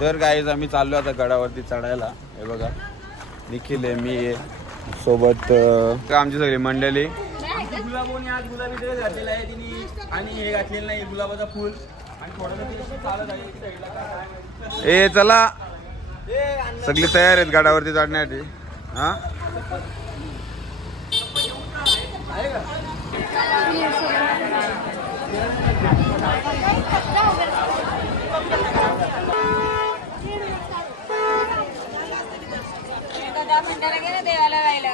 तर गाईज आम्ही चाललो आता गडावरती चढायला. हे बघा निखिल आहे, मी आहे सोबत आमची सगळी मंडळी. गुलाबोनी आज गुलाबी ड्रेस घातलेला आहे तिने आणि हे घातलेलं नाही गुलाबाचा फुल आणि थोडंसं चालत आहे. ए चला सगळी तयार आहेत गडावरती चढण्यासाठी. हा देवाला जायला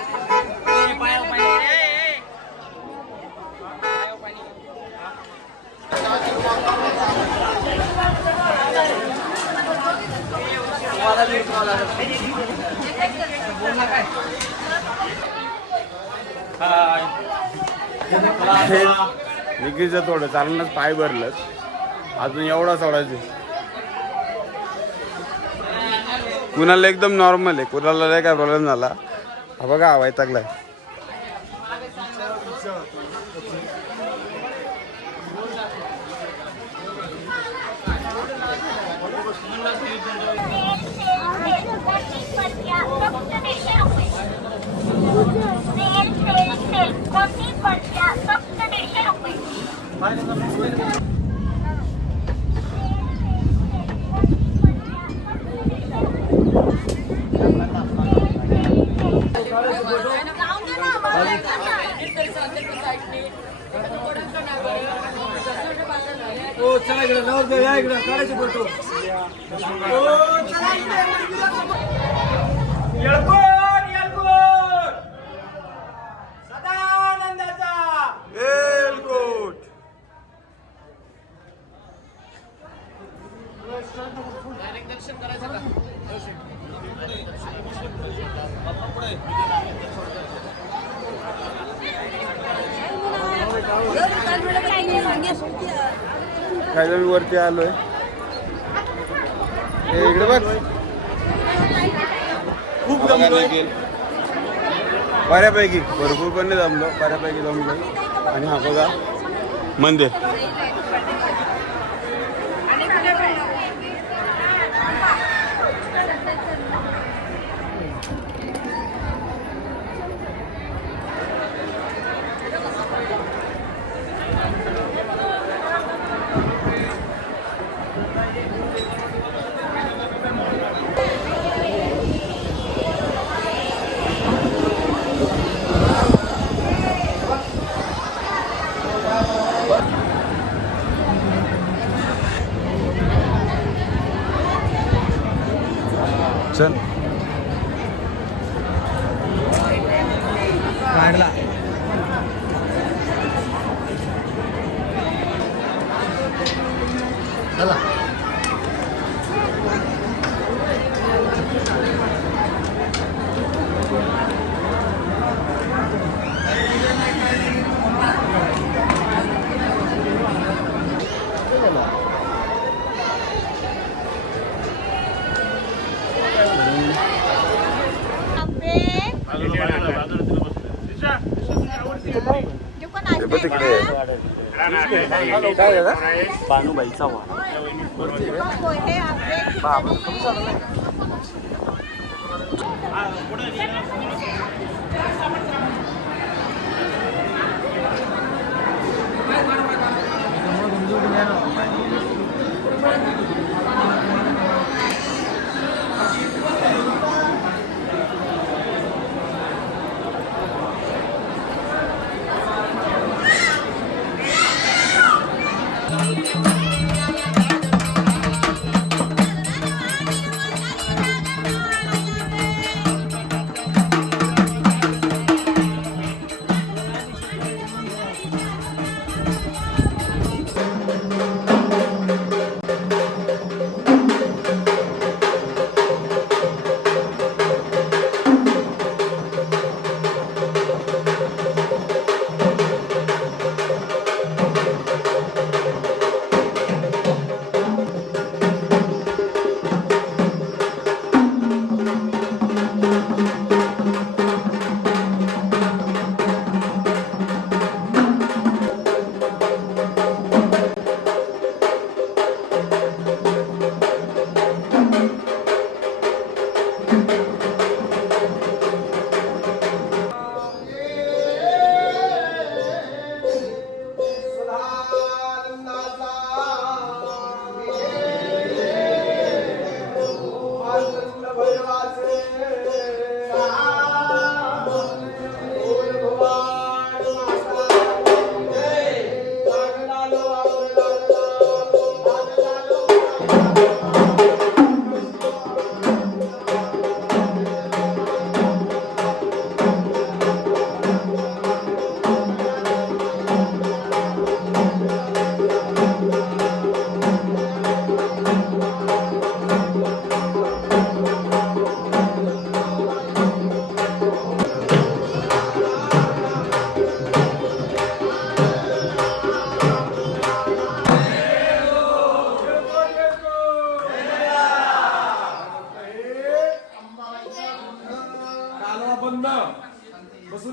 निखिलचं थोडं चालूनच पाय भरलं, अजून एवढा सोडायचं. कुणाला एकदम नॉर्मल आहे, कुणाला नाही काय प्रॉब्लेम झाला. हा बघा वैतागलाय. हो चला इकडे जाऊ दे, या इकडे काढायचे फोटो. येळकोट येळकोट सदानंदाचा येळकोट. दर्शन करायचं का? काय मी वरती आलोय. इकडे बघ खूप जमलोय. बऱ्यापैकी, भरपूर पण नाही जमलो, बऱ्यापैकी जमलो. आणि हा बघा मंदिर. चल काढला. चला बानूबाईचा वा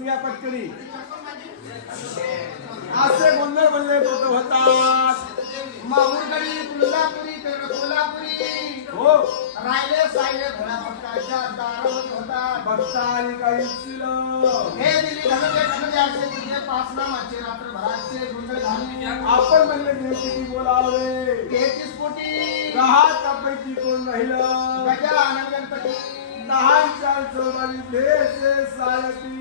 घ्या पटकरी. असे गोंधळ बोलले होतात. माहूरगडी तुळजापुरी कोल्हापुरी हो राहिले सायले भोळा भक्ताच्या दारामध्ये होतात. भक्ता आणि काही हे दिली धनंजय असे तुझे पाच नामाचे रात्रभराचे गोंधळ झाले. आपण म्हणले किती बोलावे 33 कोटी 10 पैकी कोण राहिलं. गजानन गणपती 10 4 44 भेसे सायती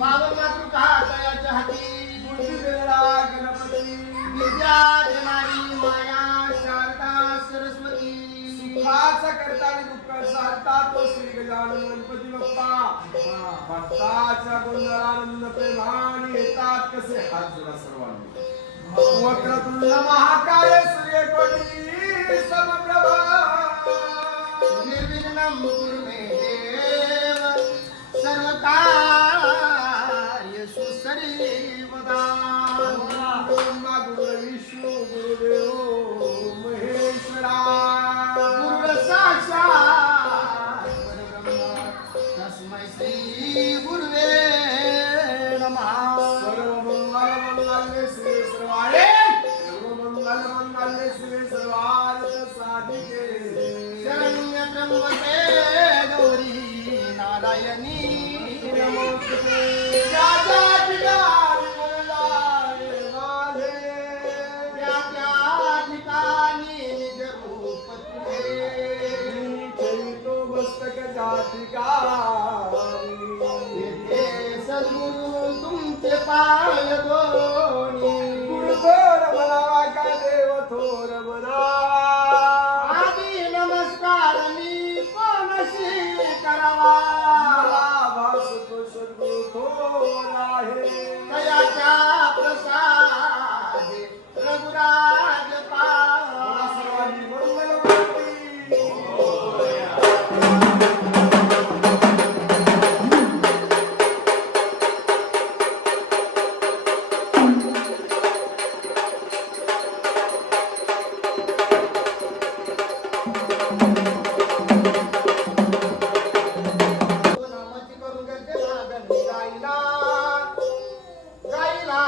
52 मातृका तयाच्या हाती. बुद्धी देणारा गणपती विद्या देणारी माया शारदा सरस्वती. सुखाचा करता आणि दुःखाचा हरता तो श्री गजानन गणपती बाप्पा. भक्ताच्या गोंधळानंद प्रेमाने येतात कसे हात जोडा सर्वांनी. वक्रतुंड महाकाय सूर्यकोटी समप्रभा निर्विघ्नं कुरु मे देव सर्व कार्येषु सर्वदा. ब्रह्मा गुरु विष्णू गुरुदेव महेश्वरा. गुरुर साक्षात् परब्रह्म तस्मै श्री गुरुवे नमः. सर्वमंगलमंगल्ये शिवे सर्वार्थे सर्वमंगलमंगल्ये शिवे सर्वार्थ साधिके. शरण्य त्र्यंबके गौरी नारायणी नमोस्तुते. त्या त्या ठिकाणी बोलावे माझे. त्या त्या ठिकाणी निज रूप तुझे. मी ठेवितो मस्तक त्या ठिकाणी. येथे सद्गुरु तुमचे पाय दोन्ही. गुरु थोर म्हणावा का देव थोर म्हणा. आधी नमस्कार मी कोणाशी करावा. मला भासतो सद्गुरु थोर आहे. दयाच्या प्रसादे रघुराज पावा. सर्वांनी मंगलमूर्ती. नामाची करून देते ना गंधी गाईला. गाईला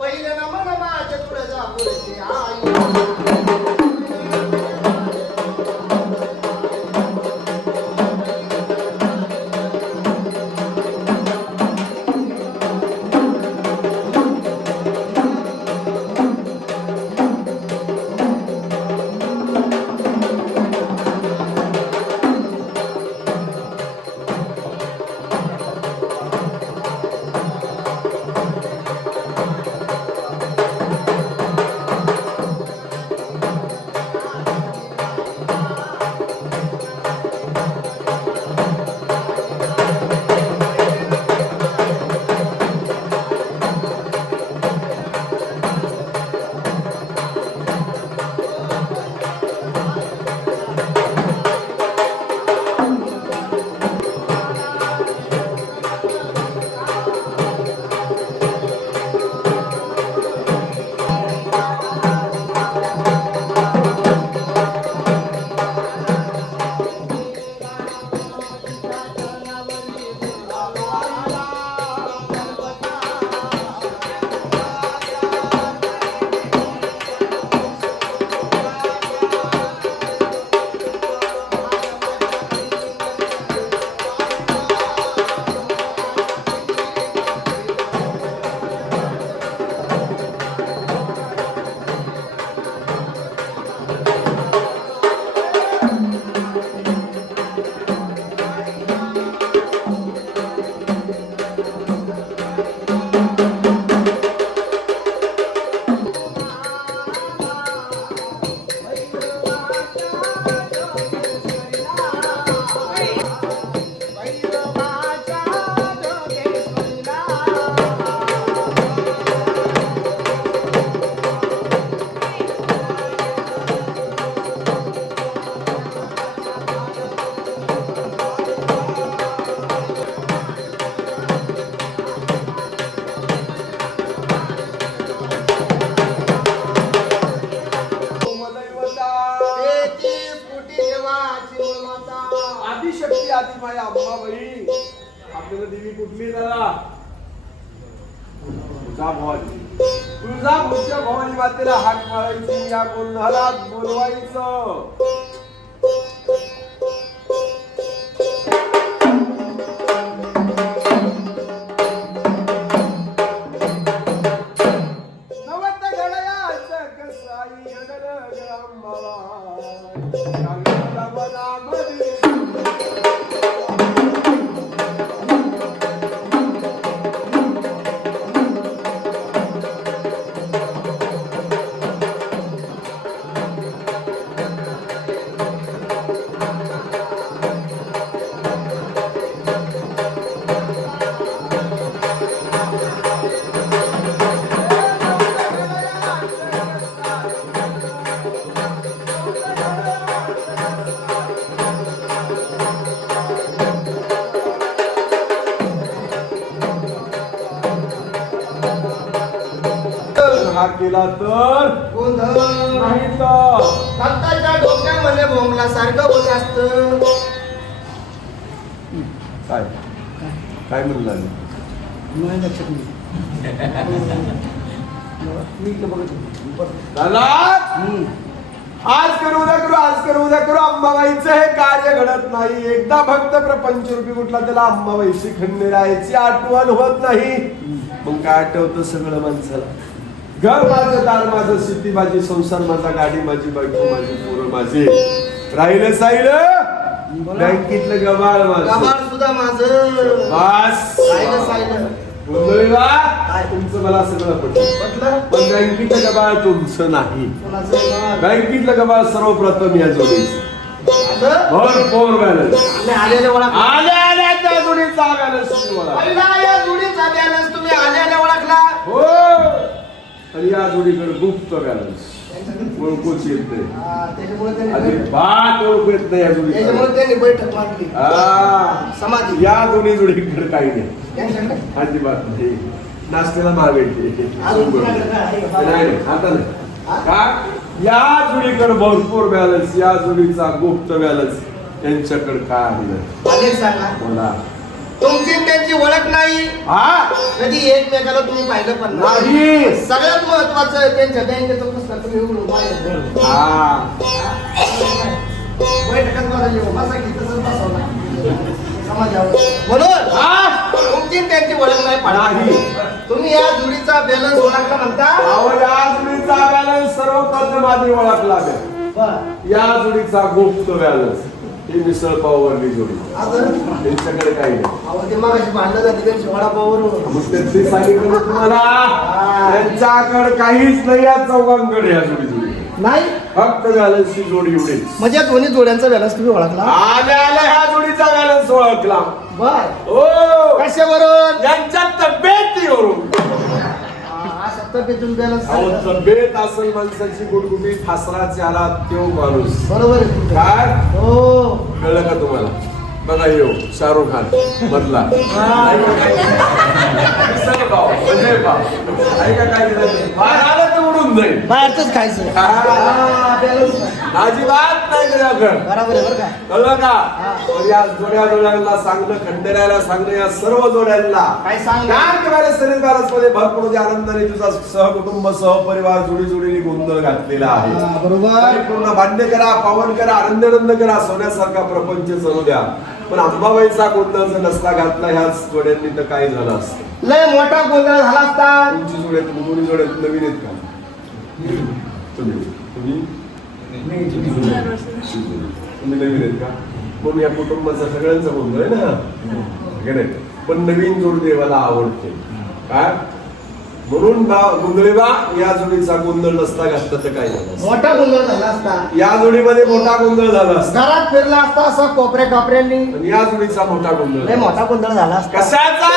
पहिले नमन माझे तुळजापूरची आई. देवी कुठली दादा तुझा भवानी तुझा पुढच्या भवानी मातेला हाक मारायची या गोंधळात बोलवायचं नवत घडयाचं कसाई अडल मनामध्ये हा केला तर गोंधळ नाही तर भक्ताच्या डोक्यामध्ये भोंगला सारखं होत असतं. काय काय म्हणलं दादा आज करू उद्या करू आज करू उद्या करू अंबाबाईचं हे कार्य घडत नाही. एकदा भक्त प्रपंच रूपी कुठला त्याला अंबाबाईशी खंडेरायाची आठवण होत नाही. मग काय आठवतं सगळं माणसाला घर माझं दार माझं शेती माझी संसार माझा गाडी माझी बायको माझी पोरं माझे राहिलं साहिलं बँकेतलं गबाळ माझं गबाळ सुद्धा माझं बस सायलं सायलं गोंधळीला तुमचं मला सगळं पटलं पण बँकेतलं गबाळ तुमचं नाही. कोणाचं बँकेतलं गबाळ सर्वप्रथम या जोडीचं आलं? भरपूर बॅलन्स आणि आलेल्या ओळख आल्या आल्या त्या जोडीचा बॅलन्स पहिला या जोडीचा बॅलन्स तुम्ही आल्याने ओळखला. हो आणि या जोडीकडे गुप्त बॅलन्स ओळखूच येत नाही. त्याच्यामुळे त्यांनी अजिबात ओळखू येत नाही या जोडीकडे. त्याच्यामुळे त्यांनी बैठक मांडली समाधी या दोन्ही जोडीकडे काही नाही त्यांच्याकडे. अजिबात नाही. नाश्त्याला मागायचे अजून कुणाकडे काय आहे का? नाही आता नाही का या जोडीकडे भरपूर बॅलन्स या जोडीचा गुप्त बॅलन्स यांच्याकडे काय आहे अनेक सांगा मला तुमची त्यांची ओळख नाही. हा कधी एकमेकाला तुम्ही पाहिलं पण नाही. सगळ्यात महत्वाचं त्यांच्या बँकेचं पुस्तक तुम्ही उघडून पाहिलं. हा बैठकात बसायची हो, बसा की तसंच बसावं समाजावर. म्हणून हा? तुमची त्यांची ओळख नाही नाही. पाहिजे. तुम्ही या जोडीचा बॅलन्स ओळखला म्हणता. अहो, या जोडीचा बॅलन्स सर्वप्रथम आधी ओळखला बरं. या जोडीचा गुप्त बॅलन्स ही मिसळ पाववरली जोडी आता त्यांच्याकडे काही नाही. अहो, ते मगाशी भांडणं झाली त्यांची वडापाववरून. मग त्यांनी सांगितलं ना तुम्हाला त्यांच्याकडे काहीच नाही या चौघांकडे या जोडी जोडी नाही फक्त बॅलन्सची जोडी एवढीच. म्हणजे या दोन्ही जोड्यांचा बॅलन्स तुम्ही ओळखला. आल्या आल्या ह्या जोडीचा बॅलन्स ओळखला. बर हो कशावरून यांच्या तब्येतीवरून. असं तब्येतून बॅलन्स अहो, तब्येत असेल माणसाची गुडगुडी फासराची आला तो माणूस बरोबर आहे तुमचं. काय हो कळलं का तुम्हाला? बघा येऊ शाहरुख खान मधला ऐका काय आलं तर उडून जाईल. बाहेरच खायचं बॅलन्स अजिबात नाही तुझ्याकडं. बरोबर आहे बरं का. कळलं का? पण या जोड्यांना सांगणं खंडेरायला सांगणं या सर्व जोड्यांना काय सांग शरीर मध्ये भरपूर आनंदाने तुझा सहकुटुंब सहपरिवार जोडी जोडीने गोंधळ घातलेला आहे. बरोबर पूर्ण भांडे करा पावन करा आनंद करा सोन्यासारखा प्रपंच चालू द्या. पण अंबाबाईचा गोंधळ जर नसता घातला ह्या जोड्यांनी तर काय झालं असतं. लय मोठा गोंधळ झाला असता. तुमची जोड्या दोन्ही जोड्या नवीन आहेत का? तुम्ही तुम्ही नवीन आहेत का? म्हणून या कुटुंबाचा सगळ्यांचा गोंधळ आहे ना. हे नाही. पण नवीन जोड देवाला आवडते काय म्हणून गुंधळीबा या जोडीचा गोंधळ नसता घातला तर काय झालं असतं? मोठा गोंधळ झाला असता. या जोडीमध्ये मोठा गोंधळ झाला असता. घरात फिरला असता असं कोपऱ्या कापऱ्यांनी. आणि या जोडीचा मोठा गोंधळ लय मोठा गोंधळ झाला असता. कशाचा?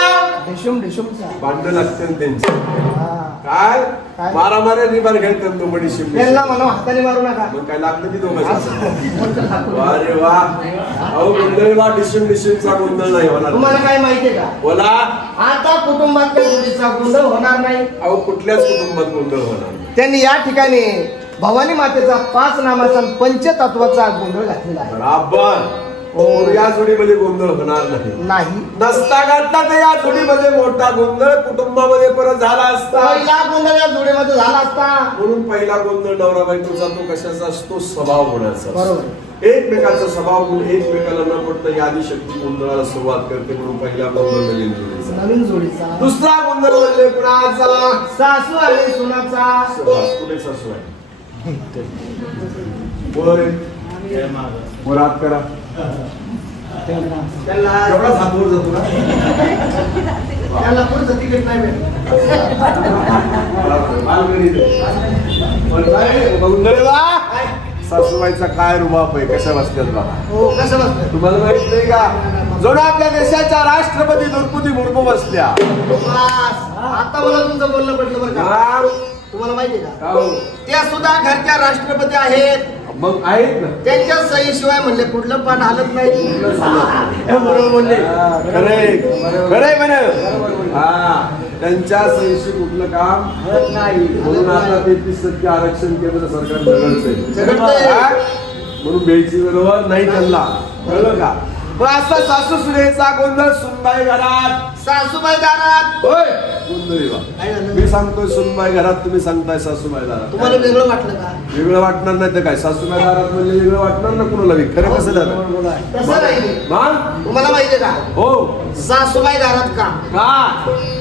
डिशुम डिशुमचा. भांडण लागते ना त्यांची. हा. काय काय? मारामाऱ्या निभार खेळतात तो बडी त्यांना म्हणा हाताने मारू नका. मग काय लागलं ती दोघं तुम्हाला अरे वा अहो गोंधळ वा डिशमचा गोंधळ नाही होणार. काय माहितीये का बोला आता कुटुंबात जोडीचा गोंधळ होणार नाही. अहो कुठल्याच कुटुंबात गोंधळ होणार नाही. त्यांनी या ठिकाणी भवानी मातेचा 5 नामाचा 5 तत्वाचा गोंधळ घातलेला आहे. बराबर या जोडीमध्ये गोंधळ होणार नाही. नसता घातला तर या जोडीमध्ये मोठा गोंधळ कुटुंबामध्ये परत झाला असता. पहिला गोंधळ या जोडीमध्ये झाला असता. म्हणून पहिला गोंधळ नवरा बायकोचा तो कशाचा असतो? स्वभाव होण्याचा. बरोबर. एकमेकाचा स्वभाव गुण एकमेकाला न पडता ही आदिशक्ती गोंधळाला सुरुवात करते. म्हणून पहिला गोंधळ नवीन जोडीचा. दुसरा गोंधळ म्हणजे कुणाचा? सासू आणि सुनाचा. कुठे सासू आहे? वर हात करा. एवढाच हात वर जातो ना. त्याला पुढचं तिकीट नाही भेटत. सासूबाईचा काय रुबाब आहे, कशा बसल्यात बा. हो कसं बसलं? तुम्हाला माहित नाही का? जणू आपल्या देशाच्या राष्ट्रपती द्रौपदी मुर्मू बसल्या. आता मला तुमचं बोलणं पडलं बरं का. तुम्हाला माहितीये का त्या सुद्धा घरच्या राष्ट्रपती आहेत. मग आहेत ना, त्यांच्या सहीशिवाय म्हणले कुठलं पान हालत नाही. बरोबर बोलले. खरंय खरंय म्हण. हा, त्यांच्या सहीशी कुठलं काम नाही. म्हणून आता 33% आरक्षण केंद्र सरकार झगडतंय. म्हणून बेची बरोबर नाही त्यांना. कळलं का? मग असा सासू सुनेचा गोंधळ सुनबाई घरात, सासूबाई दारात. होय गोंधळी बा. काय झालं? मी सांगतोय सुनबाई घरात, तुम्ही सांगताय सासूबाई दारात. तुम्हाला वेगळं वाटलं का? वेगळं वाटणार नाही तर काय? सासूबाई दारात म्हणजे वेगळं वाटणार ना कुणाला बी. खरं कसं झालं? तसं नाही. मग तुम्हाला माहितीये का हो सासूबाई दारात का? का?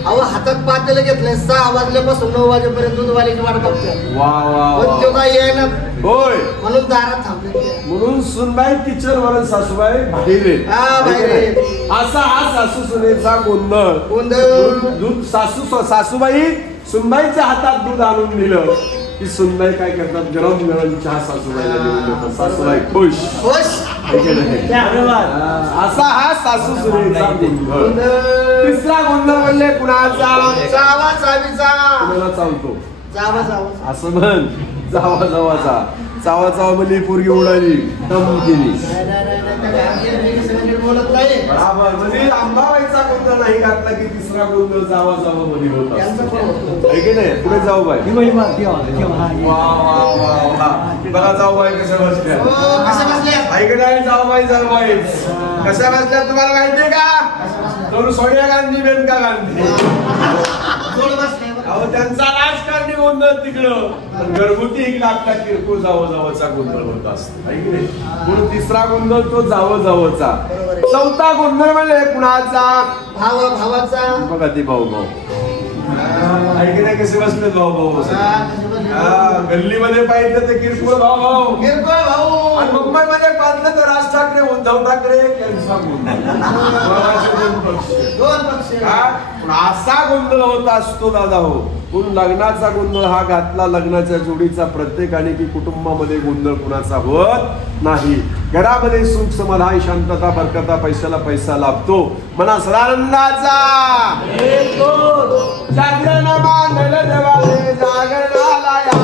अहो हातात पातेलं घेतलंय. 6 वाजल्यापासून 9 वाजेपर्यंत दूधवाल्याची वाट बघतोय. वा वा पण तो वा. काय येणार होय, म्हणून दारात थांबले ते. म्हणून सुनबाई किचन वर सासूबाई बाहेर आहेत. हा, बाहेर आहेत. असा हा सासू सुनेचा गोंधळ. गोंधळ. दूध सासूबाई सुनबाईच्या हातात दूध आणून दिलं की सुनबाई काय करतात? गरम गरम चहा सासूबाईला देऊन देतात. सासूबाई खुश. खुश. है की नाही? असा हा सासू सुनेचा गोंधळ. तिसरा गोंधळ म्हणले कुणाचा? जावा जावीचा. कुणाला चालतो? जावा जावा. असं म्हण. जावा जावाचा. चावा चावा म्हणजे पोरगी उडाली, दम केली. बोलत नाही. बराबर. म्हणजे अंबाबाईचा गोंधळ नाही घातला की तिसरा गोंधळ जावा जावा मध्ये होता. त्यांचं पण होतं. आहे की नाही? पुढे जाऊ बाई. वा वा वा वा. बघा जाऊ बाई कशा बसल्या. हो, कसं बसले? ऐक नाही जाऊ बाई कशा बसल्या तुम्हाला माहितीये का? तर सोनिया गांधी, मेनका गांधी. जोड बसले. अहो त्यांचा राजकारणी गोंधळ तिकडं, पण घरगुती एक लागला किरकोळ जावं जावचा गोंधळ होत असतो. आहे की नाही? म्हणून तिसरा गोंधळ तो जावं जावचा. चौथा गोंधळ म्हणजे कुणाचा? भावा भावाचा. बघा ते भाऊ भाऊ. आहे की नाही? कसे बसले भाऊ भाऊ. गल्लीमध्ये पाहिजे ते किरकोळ भाऊ भाऊ. किरकोळ भाऊ. आणि मुंबईमध्ये पाहिलं तर राज ठाकरे, उद्धव ठाकरे यांचा गोंधळ. दोन पक्ष. पण असा गोंधळ होत असतो दादा हो. पण लग्नाचा गोंधळ हा घातला लग्नाच्या जोडीचा प्रत्येकाने की कुटुंबामध्ये गोंधळ कुणाचा होत नाही. घरामध्ये सुख समाधान शांतता बरकता पैशाला पैसा लाभतो. मना सदानंदाचा जागरण मानल देवाने जागरणाला या.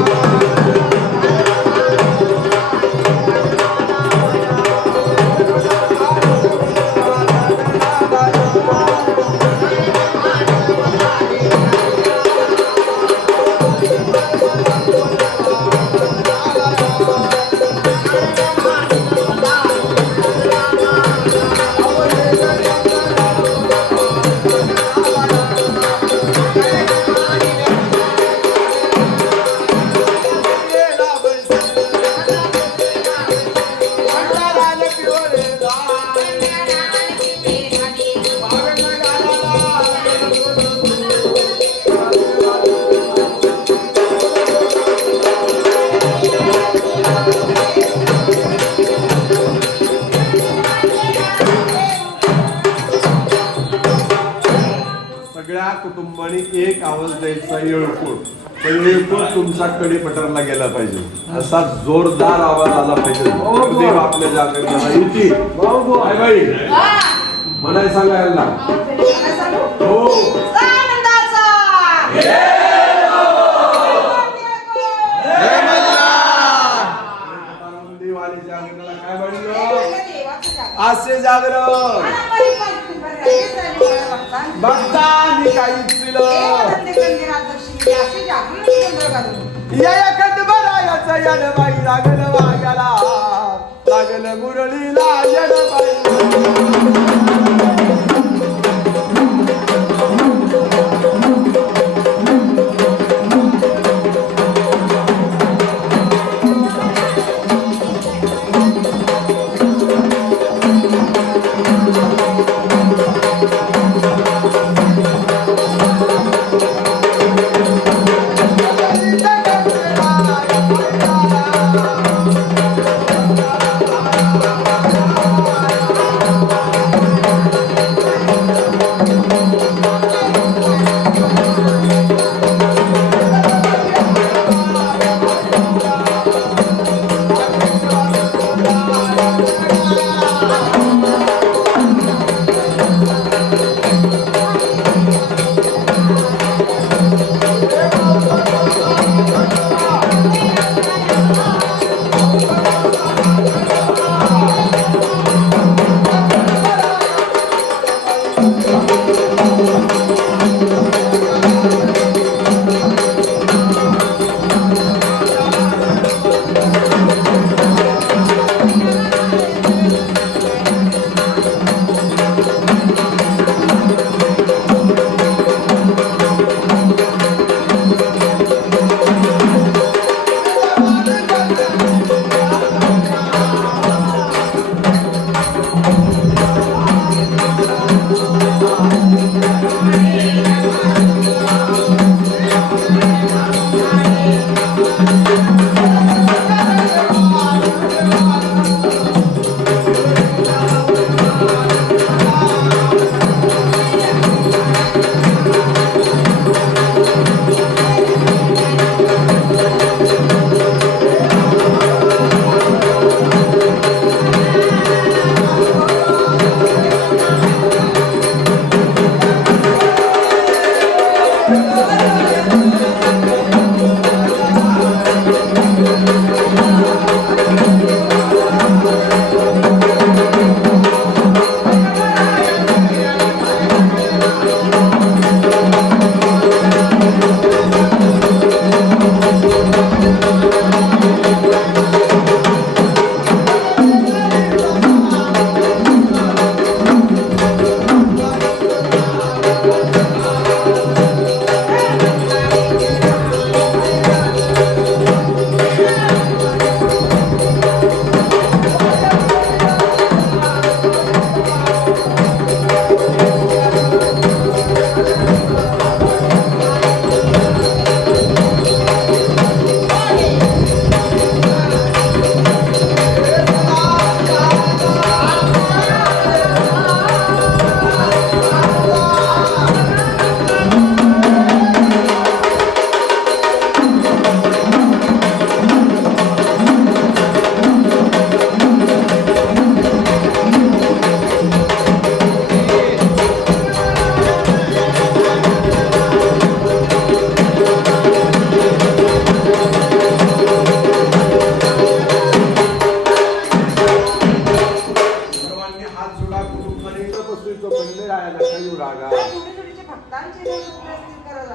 कुटुंबाने एक आवाज द्यायचा येळकोट. पण येळकोट तुमचा कडेपठारला गेला पाहिजे. असा जोरदार आवाज आला पाहिजे. देव आपल्या जागरणाला येते. काय बाई म्हणाय सांगायला हो. देवाने जागरणाला काय म्हणलं? असे जागरण भक्तांनी काहीच दिलं. या खंड बरायाचा यानं बाई लागलं वाग्याला. लागल मुरळीला येडबाई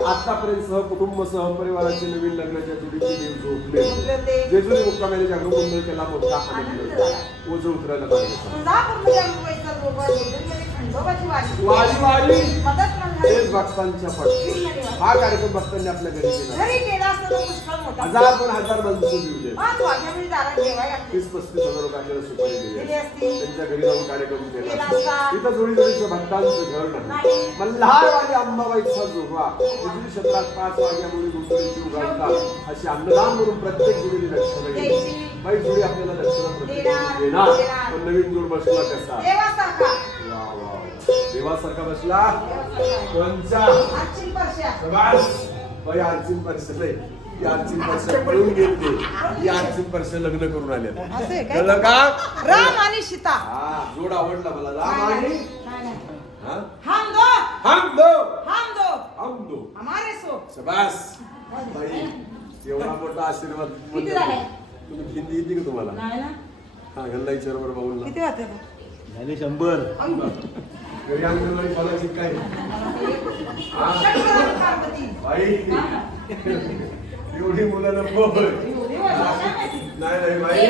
आतापर्यंत सहकुटुंब सहपरिवाराचे नवीन लग्नाच्या जोडीचे देव झोपले जेजुरी मुक्कामाने जागरूक गोंधळ केला मोठा आनंद ओझ उतरायला वारी तेच भक्तांच्या पडते हा कार्यक्रम भक्तांनी आपल्या घरी केला 1000-2000 माणसं येऊ दे 30-35 हजार लोकांना सुपारी दिली त्यांच्या घरी जाऊन कार्यक्रम केला इथं जोडी जोडीचं भक्तांचं घर नाही मल्हारवाडी अंबाबाईचा जोडवा जेजुरी क्षेत्रात 5 वाजल्यामुळे गुंतवणुकी उघडतात अशी अन्नदान म्हणून प्रत्येक जोडीने दक्षिणा घ्यायची बाई जोडी आपल्याला दक्षिणा देणार पण नवीन जोड बसला कसा देवासारखा बसला कोणचा बाई आरचीन परस नाही आरचीन परस करून घेते ही आरचीन परस लग्न करून आले कळलं का राम आणि सीता हा जोड आवडला मला राम आणि हम दो हमारे सो शबास बाई एवढा मोठा आशीर्वाद किती झाले तुम्ही हिंदी येते का तुम्हाला नाही ना हा गल्लाई चरवर बाऊल किती होते झाले 100 घरी अंगणवाडी फॉलोची काय बाई एवढी मुलं नको नाही बाई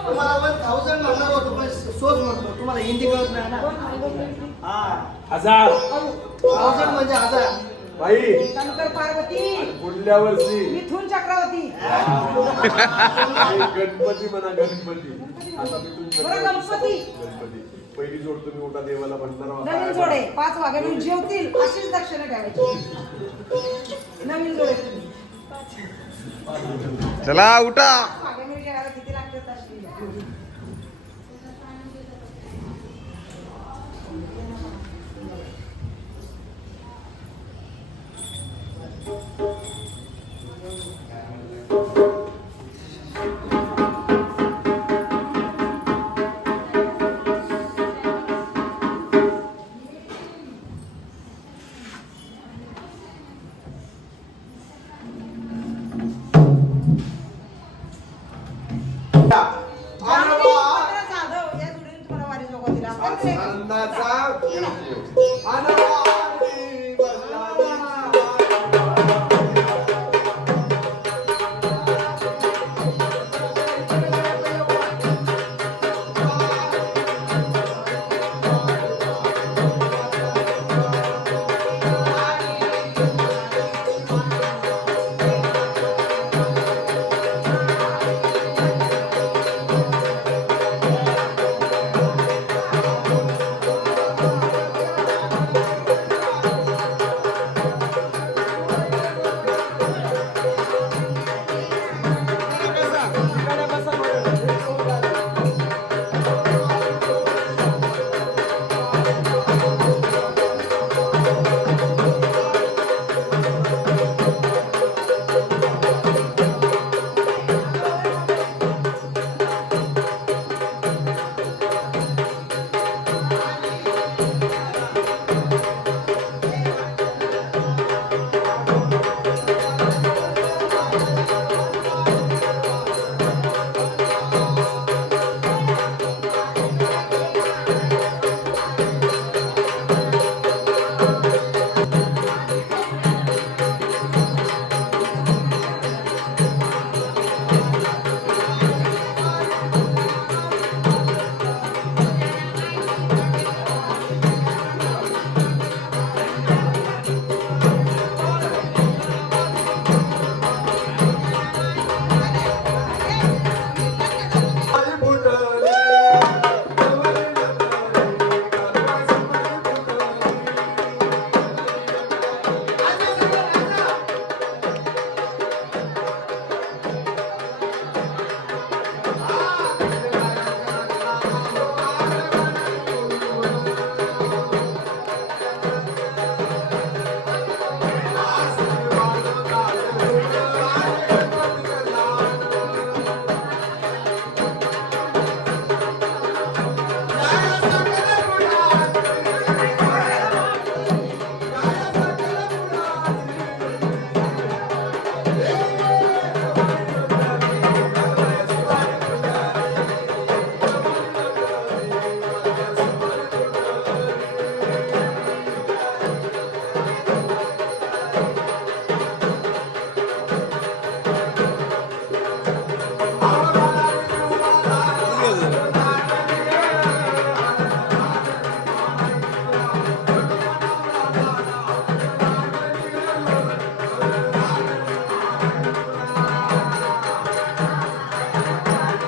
तुम्हाला 1000 म्हणणार होतो पण सोच म्हणतो तुम्हाला हिंदी कळत नाही ना. हा 1000 म्हणजे 1000. बाई शंकर पार्वती पुढल्या वर्षी मिथुन चक्रवर्ती गणपती म्हणा गणपती. आता मी तुमचं बरं, गणपती. गणपती पहिली जोड तुम्ही उठा देवाला म्हणणार नवीन जोडे 5 वागे मिळून जेवतील अशीच दक्षिणा ठेवायची. नवीन जोडे चला उठा. 5 वागे मिळून जेवायला किती लागतात तशी. जाधव या जोडीने तुम्हाला वारी जोगा दिला.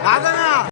दादा